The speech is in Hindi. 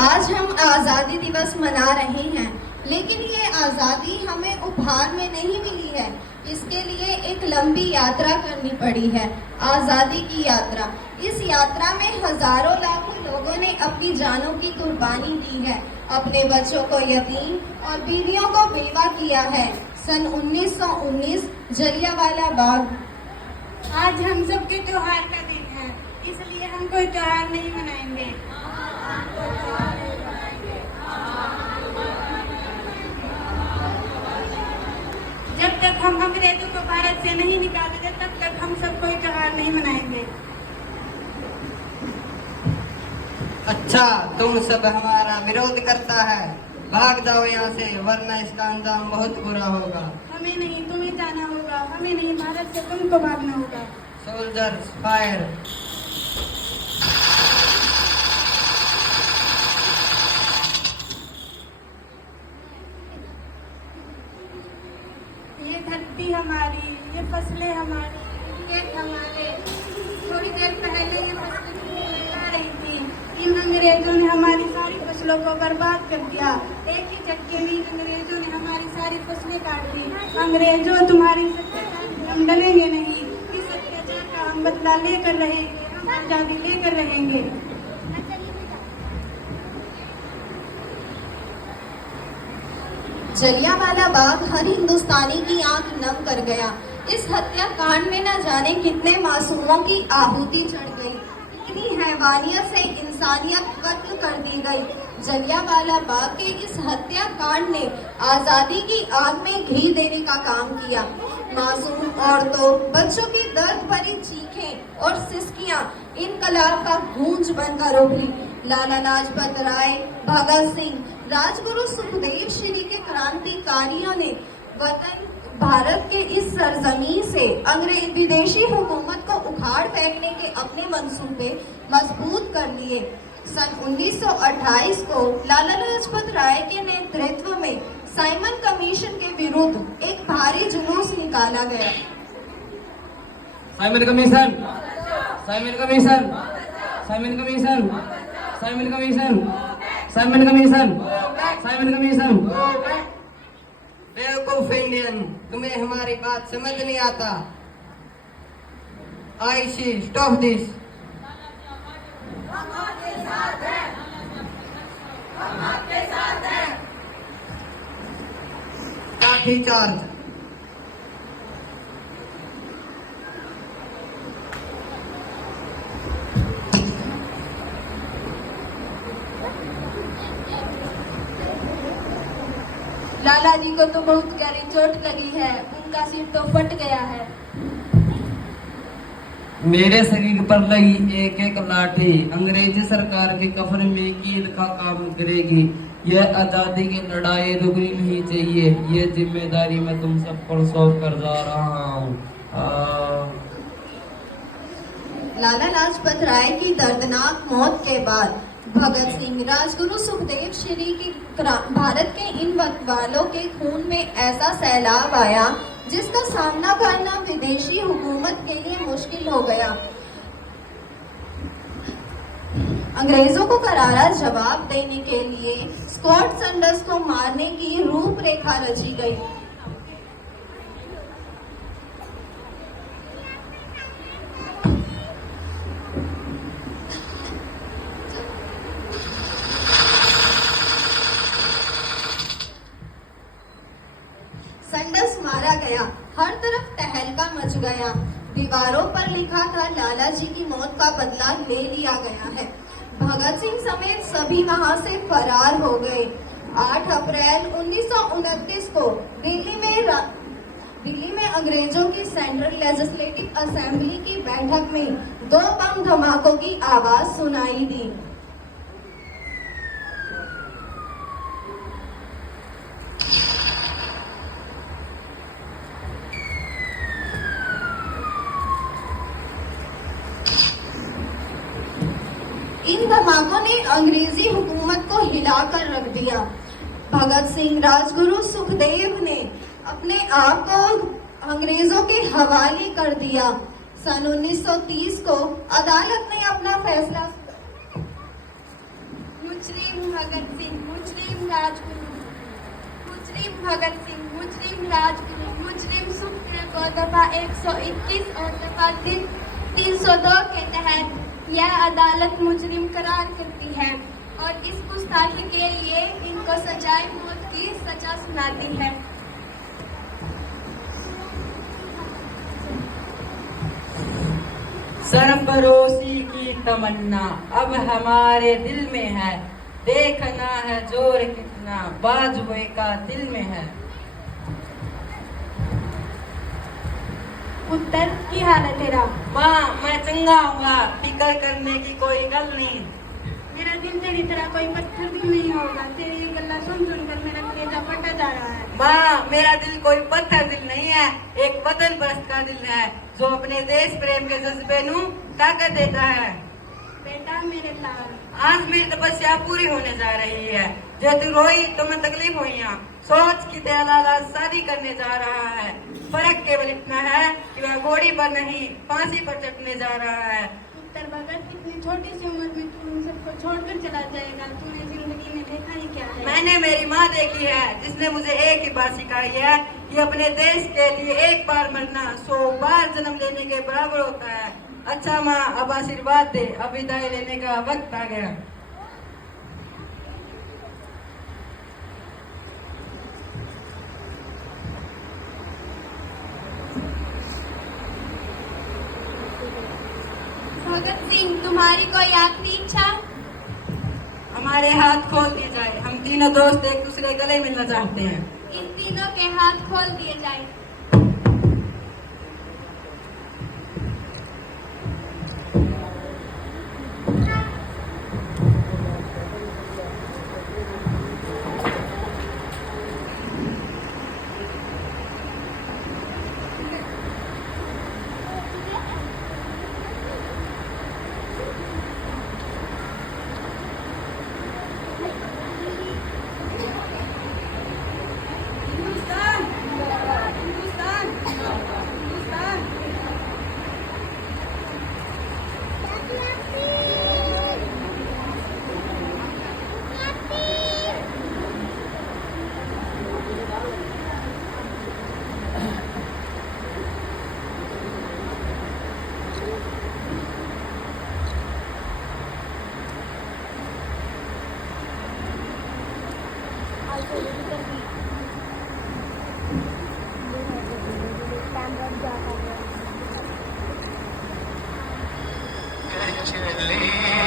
आज हम आज़ादी दिवस मना रहे हैं, लेकिन ये आज़ादी हमें उपहार में नहीं मिली है। इसके लिए एक लंबी यात्रा करनी पड़ी है, आज़ादी की यात्रा। इस यात्रा में हजारों लाखों लोगों ने अपनी जानों की कुर्बानी दी है, अपने बच्चों को यतीम और बीवियों को बेवा किया है। सन 1919 जलियांवाला बाग। आज हम सबके त्योहार का दिन है, इसलिए हम कोई त्योहार नहीं मनाएंगे। जब तक हम अंग्रेजों को भारत से नहीं निकालते तब तक हम सब कोई त्योहार नहीं मनाएंगे। अच्छा, तुम सब हमारा विरोध करता है, भाग जाओ यहाँ से, वरना इसका अंजाम बहुत बुरा होगा। हमें नहीं, तुम्हें जाना होगा। हमें नहीं, भारत से तुमको भागना होगा। Soldiers fire. ये धरती हमारी, ये फसलें हमारी, खेत हमारे। थोड़ी देर पहले ये फसलें लगा रही थी, इन अंग्रेजों ने हमारी सारी फसलों को बर्बाद कर दिया। एक ही झटके में अंग्रेजों ने हमारी सारी फसलें काट दी। अंग्रेजों, तुम्हारी सत्याचार में हम डलेंगे नहीं। इस अत्याचार का हम बदला लेकर रहेंगे, हम आजादी लेकर रहेंगे। जलियांवाला बाग हर हिंदुस्तानी की आंख नम कर गया। इस हत्याकांड में न जाने कितने मासूमों की आहुति चढ़ गई, कितनी हैवानियत से इंसानियत कत्ल कर दी गई। जलियांवाला बाग के इस हत्याकांड ने आजादी की आग में घी देने का काम किया। मासूम औरतों, बच्चों की दर्द भरी चीखें और सिसकियां इनकलाब का गूंज बनकर उभरी। लाला लाजपत राय, भगत सिंह, राजगुरु सुखदेव श्री के क्रांतिकारियों ने वतन भारत के इस सरजमीन से अंग्रेज विदेशी हुकूमत को उखाड़ फेंकने के अपने मंसूबे मजबूत कर लिए। सन 1928 को लाला लाजपत राय के नेतृत्व में साइमन कमीशन के विरुद्ध एक भारी जुलूस निकाला गया। Simon commission, Simon commission, Simon commission, Simon commission, Simon commission, Simon commission. बेवकूफ इंडियन, तुम्हें हमारी बात समझ नहीं आता। आई सी स्टॉप दिस। लाठी चार्ज। लाला जी को तो बहुत गहरी चोट लगी है, उनका सिर तो फट गया है। मेरे शरीर पर लगी एक एक लाठी अंग्रेजी सरकार के कफन में कील का काम करेगी। यह आजादी की लड़ाई रुकनी नहीं चाहिए। ये जिम्मेदारी मैं तुम सब पर सौंप कर जा रहा हूँ। लाला लाजपत राय की दर्दनाक मौत के बाद भगत सिंह, राजगुरु सुखदेव श्री की भारत के इन वालों के खून में ऐसा सैलाब आया जिसका सामना करना विदेशी हुकूमत के लिए मुश्किल हो गया। अंग्रेजों को करारा जवाब देने के लिए स्कॉट सैंडर्स को मारने की रूपरेखा रची गई। सैंडर्स मारा गया, हर तरफ तहलका मच गया। दीवारों पर लिखा था, लाला जी की मौत का बदला ले लिया गया है। भगत सिंह समेत सभी वहां से फरार हो गए। 8 अप्रैल 1929 को दिल्ली में अंग्रेजों की सेंट्रल लेजिस्लेटिव असेंबली की बैठक में 2 बम धमाकों की आवाज सुनाई दी। इन धमाकों ने अंग्रेजी हुकूमत को हिलाकर रख दिया। भगत सिंह, राजगुरु सुखदेव ने अपने आप को अंग्रेजों के हवाले कर दिया। सन 1930 को अदालत ने अपना फैसला मुस्लिम भगत सिंह, मुस्लिम राजगुरु, मुस्लिम भगत सिंह, मुस्लिम राजगुरु, मुस्लिम सुप्रीम कोर्ट दफा 121 और दफा 302 के तहत यह अदालत मुजरिम करार करती है और इस गुस्ताखी के लिए इनको सजाए मौत की सजा सुनाती है। सरफरोशी की तमन्ना अब हमारे दिल में है, देखना है जोर कितना बाजुए का दिल में है। पुत्र की हाल है तेरा? माँ मैं चंगा हूँगा, फिक्र करने की कोई गल नहीं। मेरा दिल तेरी तरह कोई पत्थर भी नहीं होगा, तेरी ये गल्ला सुन सुनकर मेरा कलेजा फटा जा रहा है। माँ मेरा दिल कोई पत्थर दिल नहीं है, एक वतन परस्त का दिल है जो अपने देश प्रेम के जज्बे नू ताकत देता है। बेटा मेरे लाल, आज मेरी तपस्या पूरी होने जा रही है, जो तू रोई तो मैं तकलीफ हुई हूँ। सोच कि तेरा लाला शादी करने जा रहा है, फर्क केवल इतना है कि वह घोड़ी पर नहीं फांसी पर चढ़ने जा रहा है। पुत्र भगत इतनी छोटी सी उम्र में तू उन सबको छोड़कर चला जाएगा, तूने जिंदगी में देखा ही क्या है? मैंने मेरी माँ देखी है जिसने मुझे एक ही बात सिखाई है कि अपने देश के लिए एक बार मरना 100 बार जन्म लेने के बराबर होता है। अच्छा माँ अब आशीर्वाद दे, अब विदाई लेने का वक्त आ गया। भगत सिंह तुम्हारी कोई आखिरी इच्छा? हमारे हाथ खोल दिए जाए, हम तीनों दोस्त एक दूसरे गले मिलना चाहते हैं। इन तीनों के हाथ खोल दिए जाए। चले